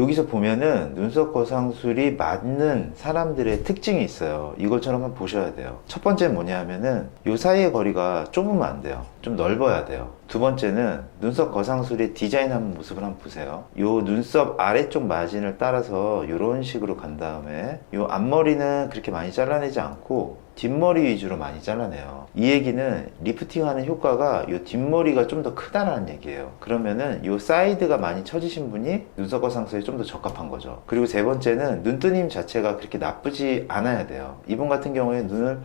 여기서 보면은 눈썹 거상술이 맞는 사람들의 특징이 있어요. 이것처럼 한번 보셔야 돼요. 첫 번째는 뭐냐 하면은 요 사이의 거리가 좁으면 안 돼요. 좀 넓어야 돼요. 두 번째는 눈썹 거상술의 디자인하는 모습을 한번 보세요. 요 눈썹 아래쪽 마진을 따라서 이런 식으로 간 다음에 요 앞머리는 그렇게 많이 잘라내지 않고 뒷머리 위주로 많이 잘라내요. 이 얘기는 리프팅하는 효과가 요 뒷머리가 좀 더 크다라는 얘기예요. 그러면은 요 사이드가 많이 처지신 분이 눈썹 거상술에 좀 더 적합한 거죠. 그리고 세 번째는 눈뜨림 자체가 그렇게 나쁘지 않아야 돼요. 이분 같은 경우에 눈을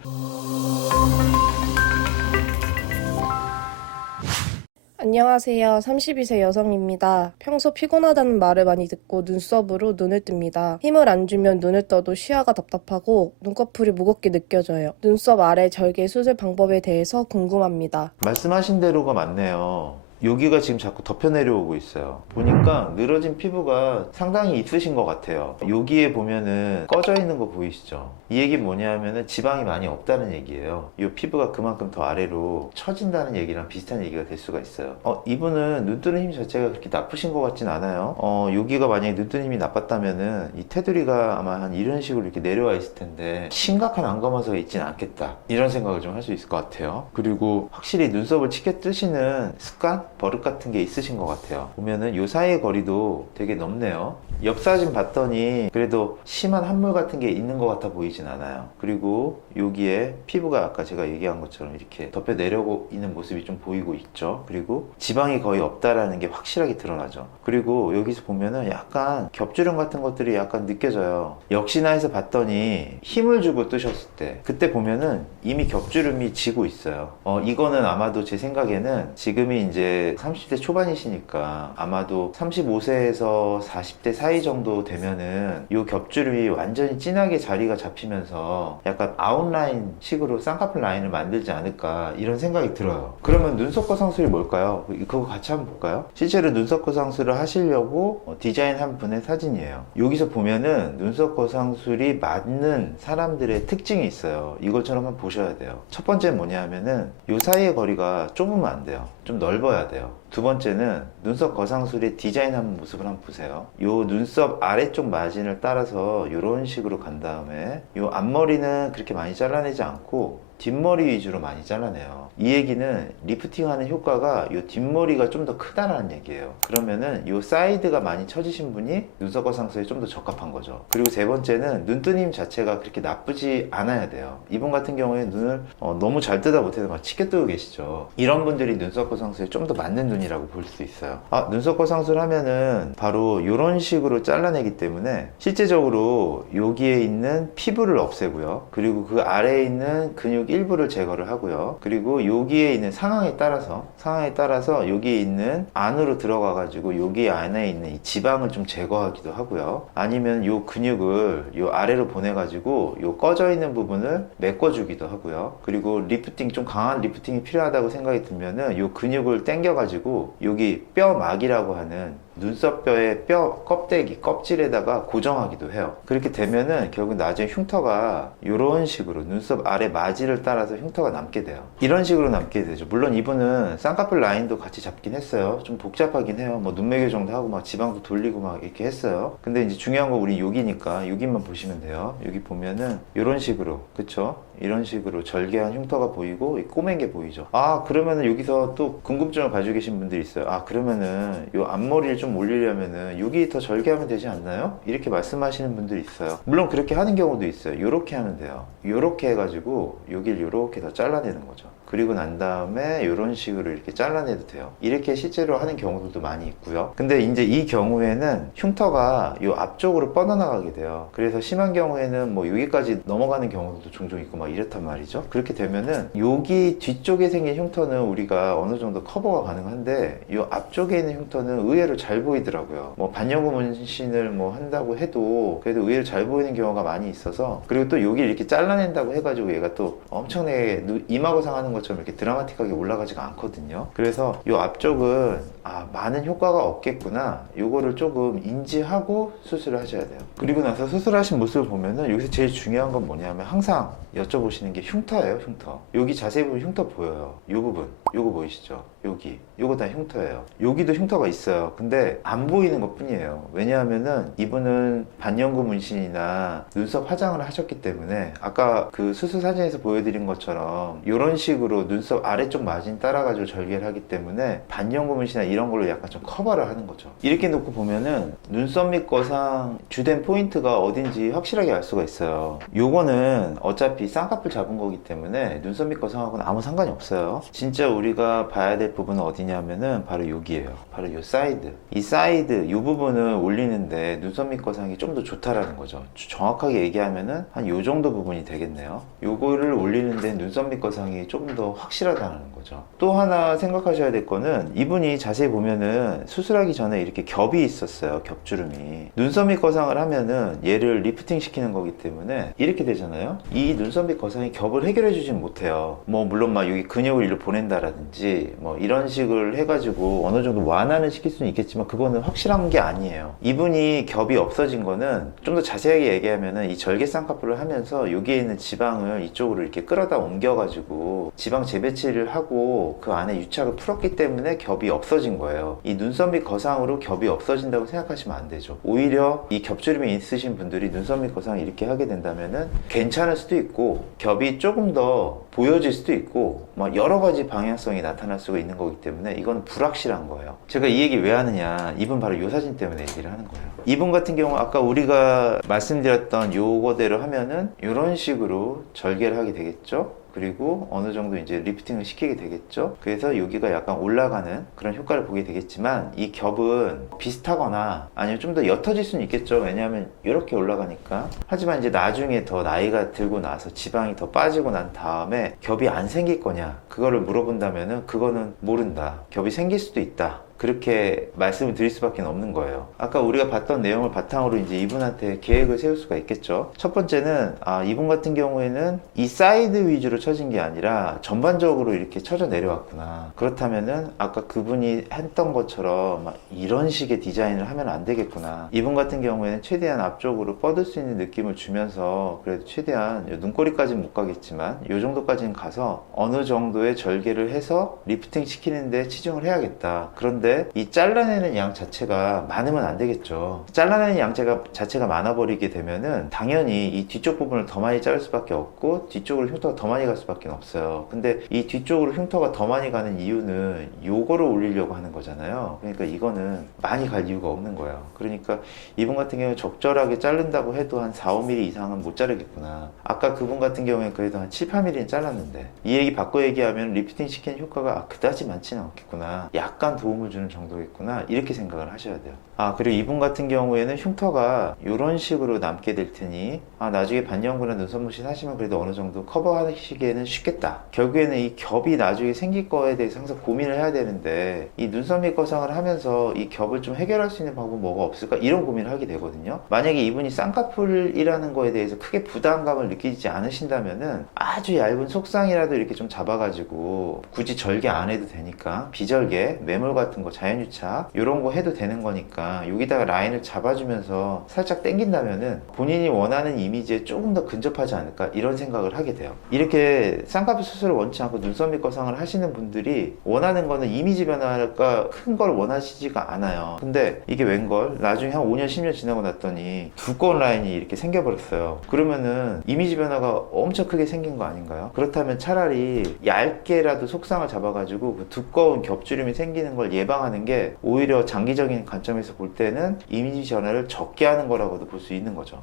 안녕하세요. 32세 여성입니다. 평소 피곤하다는 말을 많이 듣고 눈썹으로 눈을 뜹니다. 힘을 안 주면 눈을 떠도 시야가 답답하고 눈꺼풀이 무겁게 느껴져요. 눈썹 아래 절개 수술 방법에 대해서 궁금합니다. 말씀하신 대로가 맞네요. 여기가 지금 자꾸 덮여 내려오고 있어요. 보니까 늘어진 피부가 상당히 있으신 것 같아요. 여기에 보면은 꺼져 있는 거 보이시죠? 이 얘기 뭐냐 하면은 지방이 많이 없다는 얘기예요. 이 피부가 그만큼 더 아래로 처진다는 얘기랑 비슷한 얘기가 될 수가 있어요. 이분은 눈뜨는 힘 자체가 그렇게 나쁘신 것 같진 않아요. 여기가 만약에 눈뜨는 힘이 나빴다면은 이 테두리가 아마 한 이런 식으로 이렇게 내려와 있을 텐데 심각한 안검하수가 있지는 않겠다, 이런 생각을 좀 할 수 있을 것 같아요. 그리고 확실히 눈썹을 치켜 뜨시는 습관? 버릇 같은 게 있으신 것 같아요. 보면은 요 사이의 거리도 되게 넓네요. 옆 사진 봤더니 그래도 심한 함몰 같은 게 있는 것 같아 보이진 않아요. 그리고 여기에 피부가 아까 제가 얘기한 것처럼 이렇게 덮여 내려오고 있는 모습이 좀 보이고 있죠. 그리고 지방이 거의 없다라는 게 확실하게 드러나죠. 그리고 여기서 보면은 약간 겹주름 같은 것들이 약간 느껴져요. 역시나 해서 봤더니 힘을 주고 뜨셨을 때 그때 보면은 이미 겹주름이 지고 있어요. 이거는 아마도 제 생각에는 지금이 이제 30대 초반이시니까 아마도 35세에서 40대 사이 정도 되면은 이 겹주름이 완전히 진하게 자리가 잡히면서 약간 아웃라인 식으로 쌍꺼풀 라인을 만들지 않을까, 이런 생각이 들어요. 그러면 눈썹 거상술이 뭘까요? 그거 같이 한번 볼까요? 실제로 눈썹 거상술을 하시려고 디자인한 분의 사진이에요. 여기서 보면은 눈썹 거상술이 맞는 사람들의 특징이 있어요. 이것처럼 한번 보셔야 돼요. 첫 번째는 뭐냐 하면은 요 사이의 거리가 좁으면 안 돼요. 좀 넓어야 돼요. 두 번째는 눈썹 거상술의 디자인하는 모습을 한번 보세요. 요 눈썹 아래쪽 마진을 따라서 이런 식으로 간 다음에 요 앞머리는 그렇게 많이 잘라내지 않고 뒷머리 위주로 많이 잘라내요. 이 얘기는 리프팅하는 효과가 요 뒷머리가 좀 더 크다라는 얘기예요. 그러면은 요 사이드가 많이 처지신 분이 눈썹 거상술에 좀 더 적합한 거죠. 그리고 세 번째는 눈뜨림 자체가 그렇게 나쁘지 않아야 돼요. 이분 같은 경우에 눈을 너무 잘 뜨다 못해서 막 치켜 뜨고 계시죠. 이런 분들이 눈썹 거상술에 좀 더 맞는 눈이라고 볼 수 있어요. 눈썹 거상술 하면은 바로 이런 식으로 잘라내기 때문에 실제적으로 여기에 있는 피부를 없애고요. 그리고 그 아래에 있는 근육 일부를 제거를 하고요. 그리고 여기에 있는 상황에 따라서 여기에 있는 안으로 들어가 가지고 여기 안에 있는 이 지방을 좀 제거하기도 하고요. 아니면 요 근육을 요 아래로 보내 가지고 요 꺼져 있는 부분을 메꿔 주기도 하고요. 그리고 리프팅, 좀 강한 리프팅이 필요하다고 생각이 들면은 요 근육을 당겨 가지고 여기 뼈막이라고 하는 눈썹뼈의 뼈 껍데기, 껍질에다가 고정하기도 해요. 그렇게 되면은 결국 나중에 흉터가 이런 식으로 눈썹 아래 마지를 따라서 흉터가 남게 돼요. 이런 식으로 남게 되죠. 물론 이분은 쌍꺼풀 라인도 같이 잡긴 했어요. 좀 복잡하긴 해요. 뭐 눈매교 정도 하고 막 지방도 돌리고 막 이렇게 했어요. 근데 이제 중요한 건 우리 여기니까 여기만 보시면 돼요. 여기 보면은 이런 식으로, 그쵸? 이런 식으로 절개한 흉터가 보이고 꼬맨 게 보이죠. 그러면은 여기서 또 궁금증을 가지고 계신 분들이 있어요. 그러면은 이 앞머리를 좀 올리려면은 여기 더 절개하면 되지 않나요? 이렇게 말씀하시는 분들이 있어요. 물론 그렇게 하는 경우도 있어요. 이렇게 하면 돼요. 이렇게 해가지고 여기를 이렇게 더 잘라내는 거죠. 그리고 난 다음에 이런 식으로 이렇게 잘라내도 돼요. 이렇게 실제로 하는 경우들도 많이 있고요. 근데 이제 이 경우에는 흉터가 이 앞쪽으로 뻗어나가게 돼요. 그래서 심한 경우에는 뭐 여기까지 넘어가는 경우도 종종 있고 막 이렇단 말이죠. 그렇게 되면은 여기 뒤쪽에 생긴 흉터는 우리가 어느 정도 커버가 가능한데 이 앞쪽에 있는 흉터는 의외로 잘 보이더라고요. 뭐 반영구 문신을 뭐 한다고 해도 그래도 의외로 잘 보이는 경우가 많이 있어서, 그리고 또 여기 이렇게 잘라낸다고 해가지고 얘가 또 엄청나게 이마고상 하는 것처럼 이렇게 드라마틱하게 올라가지가 않거든요. 그래서 이 앞쪽은 많은 효과가 없겠구나, 요거를 조금 인지하고 수술을 하셔야 돼요. 그리고 나서 수술하신 모습을 보면은 여기서 제일 중요한 건 뭐냐면 항상 여쭤보시는 게 흉터예요. 흉터. 여기 자세히 보면 흉터 보여요. 이 부분, 요거 보이시죠? 여기 요거 다 흉터예요. 여기도 흉터가 있어요. 근데 안 보이는 것 뿐이에요. 왜냐하면은 이분은 반영구 문신이나 눈썹 화장을 하셨기 때문에 아까 그 수술 사진에서 보여드린 것처럼 이런 식으로 눈썹 아래쪽 마진 따라가지고 절개를 하기 때문에 반영구 문신이나 이런 걸로 약간 좀 커버를 하는 거죠. 이렇게 놓고 보면은 눈썹 밑 거상 주된 포인트가 어딘지 확실하게 알 수가 있어요. 요거는 어차피 쌍꺼풀 잡은 거기 때문에 눈썹 밑 거상하고는 아무 상관이 없어요. 진짜 우리가 봐야 될 부분은 어디냐면은 바로 여기에요. 바로 요 사이드. 이 사이드 요 부분을 올리는데 눈썹 밑 거상이 좀 더 좋다라는 거죠. 정확하게 얘기하면은 한 요 정도 부분이 되겠네요. 요거를 올리는데 눈썹 밑 거상이 조금 더 확실하다는 거죠. 또 하나 생각하셔야 될 거는 이분이 자세히 보면은 수술하기 전에 이렇게 겹이 있었어요. 겹주름이. 눈썹 밑 거상을 하면은 얘를 리프팅 시키는 거기 때문에 이렇게 되잖아요. 이 눈썹 밑 거상이 겹을 해결해 주진 못해요. 뭐 물론 막 여기 근육을 일로 보낸다라든지 뭐 이런 식을 해가지고 어느 정도 완화는 시킬 수는 있겠지만 그거는 확실한 게 아니에요. 이분이 겹이 없어진 거는 좀 더 자세하게 얘기하면은 이 절개 쌍꺼풀을 하면서 여기에 있는 지방을 이쪽으로 이렇게 끌어다 옮겨가지고 지방 재배치를 하고 그 안에 유착을 풀었기 때문에 겹이 없어진 거예요. 이 눈썹 밑 거상으로 겹이 없어진다고 생각하시면 안 되죠. 오히려 이 겹주름이 있으신 분들이 눈썹 밑 거상 이렇게 하게 된다면은 괜찮을 수도 있고 겹이 조금 더 보여질 수도 있고 막 여러 가지 방향성이 나타날 수가 있는 거기 때문에 이건 불확실한 거예요. 제가 이 얘기 왜 하느냐, 이분 바로 이 사진 때문에 얘기를 하는 거예요. 이분 같은 경우 아까 우리가 말씀드렸던 요거대로 하면은 이런 식으로 절개를 하게 되겠죠. 그리고 어느 정도 이제 리프팅을 시키게 되겠죠. 그래서 여기가 약간 올라가는 그런 효과를 보게 되겠지만 이 겹은 비슷하거나 아니면 좀 더 옅어질 수는 있겠죠. 왜냐하면 이렇게 올라가니까. 하지만 이제 나중에 더 나이가 들고 나서 지방이 더 빠지고 난 다음에 겹이 안 생길 거냐 그거를 물어본다면은 그거는 모른다. 겹이 생길 수도 있다. 그렇게 말씀을 드릴 수밖에 없는 거예요. 아까 우리가 봤던 내용을 바탕으로 이제 이분한테 계획을 세울 수가 있겠죠. 첫 번째는 이분 같은 경우에는 이 사이드 위주로 쳐진 게 아니라 전반적으로 이렇게 쳐져 내려왔구나. 그렇다면은 아까 그분이 했던 것처럼 막 이런 식의 디자인을 하면 안 되겠구나. 이분 같은 경우에는 최대한 앞쪽으로 뻗을 수 있는 느낌을 주면서 그래도 최대한 눈꼬리까지는 못 가겠지만 이 정도까지는 가서 어느 정도의 절개를 해서 리프팅 시키는데 치중을 해야겠다. 그런데 이 잘라내는 양 자체가 많으면 안 되겠죠. 잘라내는 양 자체가 많아버리게 되면은 당연히 이 뒤쪽 부분을 더 많이 자를 수밖에 없고 뒤쪽으로 흉터가 더 많이 갈 수밖에 없어요. 근데 이 뒤쪽으로 흉터가 더 많이 가는 이유는 요거를 올리려고 하는 거잖아요. 그러니까 이거는 많이 갈 이유가 없는 거예요. 그러니까 이분 같은 경우에 적절하게 자른다고 해도 한 4, 5mm 이상은 못 자르겠구나. 아까 그분 같은 경우에 그래도 한 7, 8mm는 잘랐는데 이 얘기 바꿔 얘기하면 리프팅 시키는 효과가 그다지 많지는 않겠구나. 약간 도움을 주는 정도겠구나. 이렇게 생각을 하셔야 돼요. 그리고 이분 같은 경우에는 흉터가 이런 식으로 남게 될 테니 나중에 반영구나 눈썹 문신 하시면 그래도 어느 정도 커버하시기에는 쉽겠다. 결국에는 이 겹이 나중에 생길 거에 대해서 항상 고민을 해야 되는데 이 눈썹 밑 거상을 하면서 이 겹을 좀 해결할 수 있는 방법은 뭐가 없을까? 이런 고민을 하게 되거든요. 만약에 이분이 쌍꺼풀이라는 거에 대해서 크게 부담감을 느끼지 않으신다면은 아주 얇은 속상이라도 이렇게 좀 잡아가지고 굳이 절개 안 해도 되니까 비절개, 매몰 같은 거 자연유착 이런 거 해도 되는 거니까 여기다가 라인을 잡아주면서 살짝 당긴다면은 본인이 원하는 이미지에 조금 더 근접하지 않을까 이런 생각을 하게 돼요. 이렇게 쌍꺼풀 수술을 원치 않고 눈썹 밑 거상을 하시는 분들이 원하는 거는 이미지 변화가 큰 걸 원하시지가 않아요. 근데 이게 웬걸 나중에 한 5년 10년 지나고 났더니 두꺼운 라인이 이렇게 생겨버렸어요. 그러면은 이미지 변화가 엄청 크게 생긴 거 아닌가요? 그렇다면 차라리 얇게라도 속상을 잡아가지고 그 두꺼운 겹주름이 생기는 걸 예방하는 게 오히려 장기적인 관점에서 볼 때는 이미지 변화를 적게 하는 거라고도 볼 수 있는 거죠.